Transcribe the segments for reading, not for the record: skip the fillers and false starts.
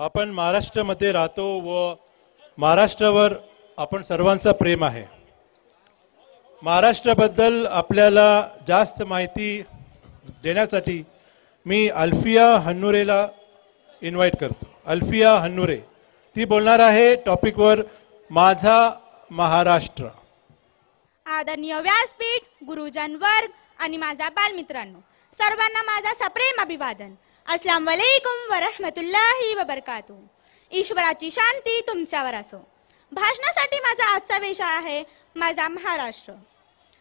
आपण महाराष्ट्रामध्ये राहतो व महाराष्ट्रावर आपण सर्वांचा प्रेम आहे। महाराष्ट्राबद्दल आपल्याला जास्त माहिती देण्यासाठी मी अल्फिया हन्नुरेला इन्व्हाइट करतो। अल्फिया हन्नुरे ती बोलणार आहे टॉपिकवर माझा महाराष्ट्र। आदरणीय व्यासपीठ, गुरुजन वर्ग आणि माझा बालमित्रांनो, सर्वांना माझा सप्रेम अभिवादन। अस्सलाम वालेकुम व रहमतुल्लाहि व बरकातुहू। ईश्वराची शांती तुमच्यावर असो। भाषणासाठी माझा आजचा विषय आहे माझा महाराष्ट्र।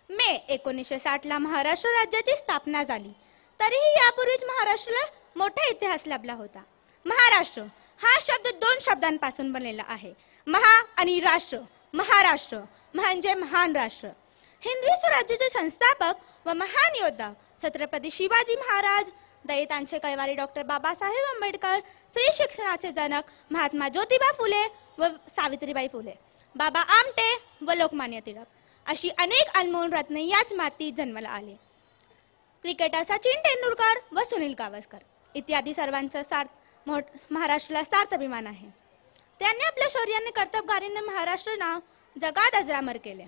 मे 1960 ला महाराष्ट्र राज्याची स्थापना झाली, तरीही यापूर्वीच महाराष्ट्राला मोठा इतिहास लाभला होता। महाराष्ट्र हा शब्द दोन शब्दांपासून बनलेला आहे, महा आणि राष्ट्र। महाराष्ट्र म्हणजे महान राष्ट्र। हिंदवी स्वराज्याचे संस्थापक व महान योद्धा छत्रपती शिवाजी महाराज, दलितांचे कैवारी डॉक्टर बाबासाहेब आंबेडकर, स्त्री शिक्षणाचे जनक महात्मा ज्योतिबा फुले व सावित्रीबाई फुले, बाबा आमटे व लोकमान्य टिळक अशी अनेक अनमोल रत्ने याच मातीत जन्माला आले। क्रिकेटर सचिन तेंडुलकर व सुनील गावस्कर इत्यादी सर्वांचा महाराष्ट्राला सार्थ अभिमान आहे। त्यांनी आपल्या शौर्याने कर्तबगारीने महाराष्ट्र नाव जगात अजरामर केले।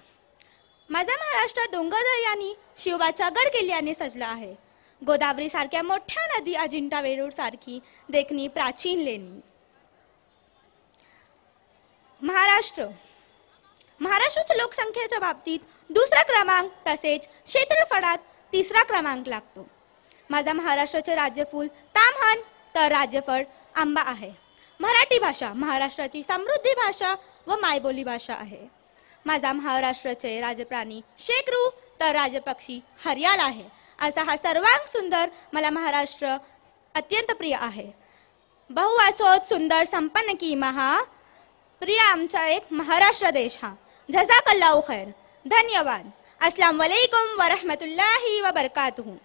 माझा महाराष्ट्र डोंगरदऱ्यांनी शिवबाच्या गड किल्ल्याने सजला आहे। गोदावरी सारख्या मोठ्या नदी, अजिंठा वेरूळ सारखी देखणी प्राचीन लेणी। महाराष्ट्राच्या लोकसंख्येच्या बाबतीत दुसरा क्रमांक तसेच क्षेत्रफळात तिसरा क्रमांक लागतो। माझा महाराष्ट्राचे राज्यफूल ताम्हण तर राज्यफळ आंबा आहे। मराठी भाषा महाराष्ट्राची समृद्धी भाषा व मायबोली भाषा आहे। माझा महाराष्ट्राचे राजप्राणी शेकरू तर राजपक्षी हरियाल आहे। असा हा सर्वांग सुंदर मला महाराष्ट्र अत्यंत प्रिय आहे। बहु असोत सुंदर संपन्न की महा, प्रिय आमचा एक महाराष्ट्र देश हा। जजाकल्लाहु खैर। धन्यवाद। अस्सलाम वालेकुम व रहमतुल्लाहि व बरकातुहू।